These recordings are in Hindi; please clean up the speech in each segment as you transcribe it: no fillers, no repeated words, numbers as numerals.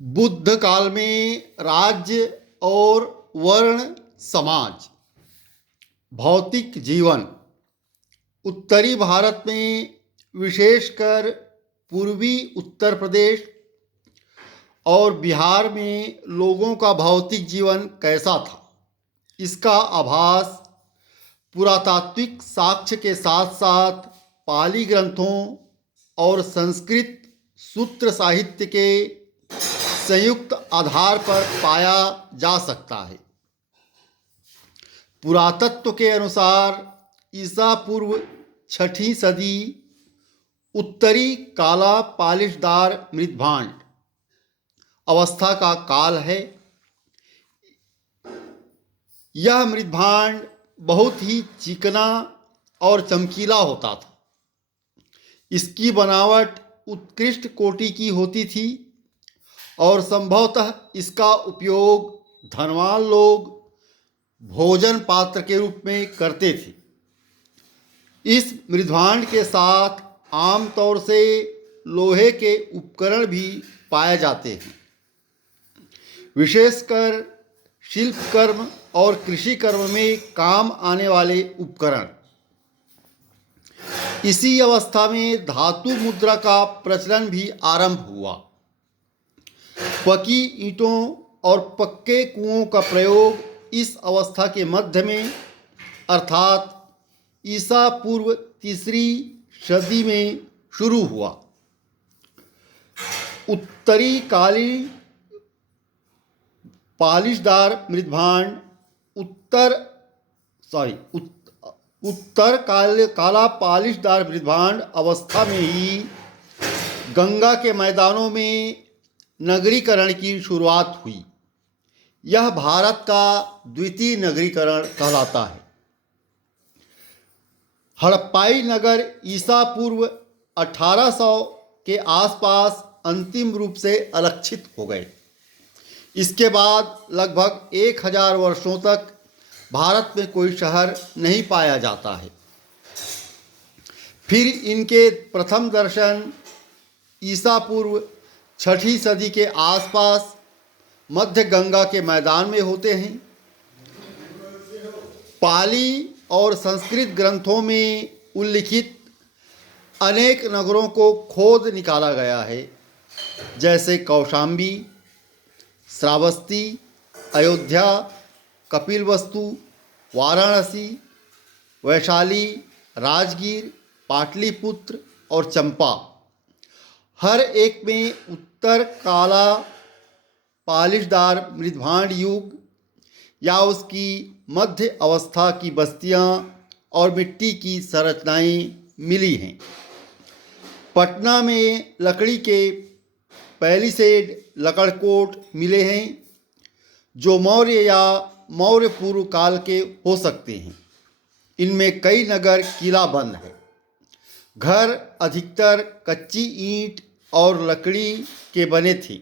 बुद्ध काल में राज्य और वर्ण समाज, भौतिक जीवन। उत्तरी भारत में, विशेषकर पूर्वी उत्तर प्रदेश और बिहार में लोगों का भौतिक जीवन कैसा था, इसका आभास पुरातात्विक साक्ष्य के साथ साथ पाली ग्रंथों और संस्कृत सूत्र साहित्य के संयुक्त आधार पर पाया जा सकता है। पुरातत्व के अनुसार ईसा पूर्व 6वीं सदी उत्तरी काला पालिशदार मृदभांड अवस्था का काल है। यह मृदभांड बहुत ही चिकना और चमकीला होता था। इसकी बनावट उत्कृष्ट कोटि की होती थी और संभवतः इसका उपयोग धनवान लोग भोजन पात्र के रूप में करते थे। इस मृदभांड के साथ आमतौर से लोहे के उपकरण भी पाए जाते हैं, विशेषकर शिल्प कर्म और कृषि कर्म में काम आने वाले उपकरण। इसी अवस्था में धातु मुद्रा का प्रचलन भी आरंभ हुआ। पकी ईंटों और पक्के कुओं का प्रयोग इस अवस्था के मध्य में अर्थात ईसा पूर्व 3री सदी में शुरू हुआ। उत्तरी काली पालिशदार मृदभांड उत्तर काला पालिशदार मृदभांड अवस्था में ही गंगा के मैदानों में नगरीकरण की शुरुआत हुई। यह भारत का द्वितीय नगरीकरण कहलाता है। हड़प्पाई नगर ईसा पूर्व 1800 के आसपास अंतिम रूप से अलक्षित हो गए। इसके बाद लगभग 1000 वर्षों तक भारत में कोई शहर नहीं पाया जाता है। फिर इनके प्रथम दर्शन ईसा पूर्व 6वीं सदी के आसपास मध्य गंगा के मैदान में होते हैं। पाली और संस्कृत ग्रंथों में उल्लिखित अनेक नगरों को खोद निकाला गया है, जैसे कौशाम्बी, श्रावस्ती, अयोध्या, कपिलवस्तु, वाराणसी, वैशाली, राजगीर, पाटलिपुत्र और चंपा। हर एक में उत्तर काला पालिशदार मृदभांड युग या उसकी मध्य अवस्था की बस्तियां और मिट्टी की संरचनाएं मिली हैं। पटना में लकड़ी के पैलिसेड लकड़कोट मिले हैं, जो मौर्य या मौर्य पूर्व काल के हो सकते हैं। इनमें कई नगर किलाबंद है। घर अधिकतर कच्ची ईंट और लकड़ी के बने थे,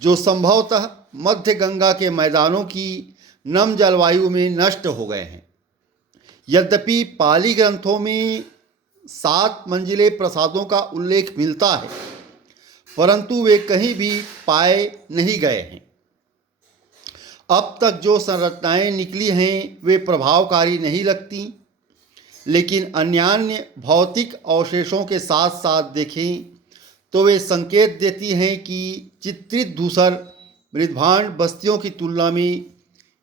जो संभवतः मध्य गंगा के मैदानों की नम जलवायु में नष्ट हो गए हैं। यद्यपि पाली ग्रंथों में 7 मंजिले प्रासादों का उल्लेख मिलता है, परंतु वे कहीं भी पाए नहीं गए हैं। अब तक जो संरचनाएं निकली हैं वे प्रभावकारी नहीं लगती, लेकिन अन्यान्य भौतिक अवशेषों के साथ साथ देखें तो वे संकेत देती हैं कि चित्रित धूसर मृदभांड बस्तियों की तुलना में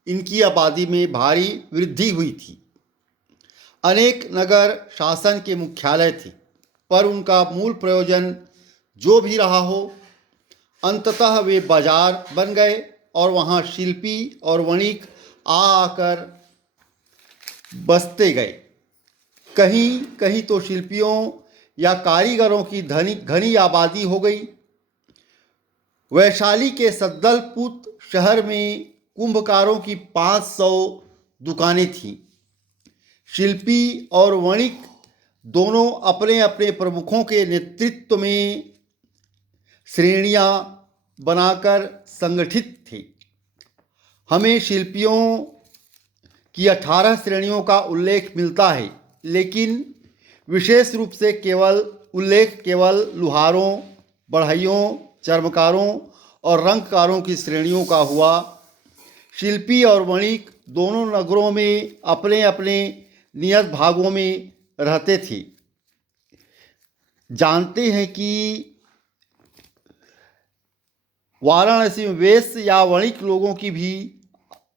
इनकी आबादी में भारी वृद्धि हुई थी। अनेक नगर शासन के मुख्यालय थे, पर उनका मूल प्रयोजन जो भी रहा हो, अंततः वे बाजार बन गए और वहाँ शिल्पी और वणिक आकर बसते गए। कहीं कहीं तो शिल्पियों या कारीगरों की घनी आबादी हो गई। वैशाली के सद्दलपुत शहर में कुंभकारों की 500 दुकानें थीं। शिल्पी और वणिक दोनों अपने अपने प्रमुखों के नेतृत्व में श्रेणियां बनाकर संगठित थे। हमें शिल्पियों की 18 श्रेणियों का उल्लेख मिलता है, लेकिन विशेष रूप से केवल लुहारों, बढ़इयों, चर्मकारों और रंगकारों की श्रेणियों का हुआ। शिल्पी और वणिक दोनों नगरों में अपने अपने नियत भागों में रहते थे। जानते हैं कि वाराणसी में वेश्य या वणिक लोगों की भी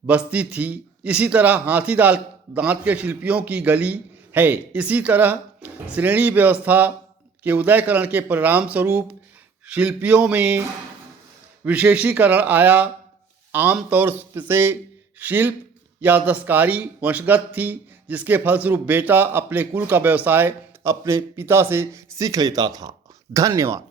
बस्ती थी। इसी तरह हाथी दांत के शिल्पियों की गली है। इसी तरह श्रेणी व्यवस्था के उदयकरण के परिणाम स्वरूप शिल्पियों में विशेषीकरण आया। आमतौर से शिल्प या दस्तकारी वंशगत थी, जिसके फलस्वरूप बेटा अपने कुल का व्यवसाय अपने पिता से सीख लेता था। धन्यवाद।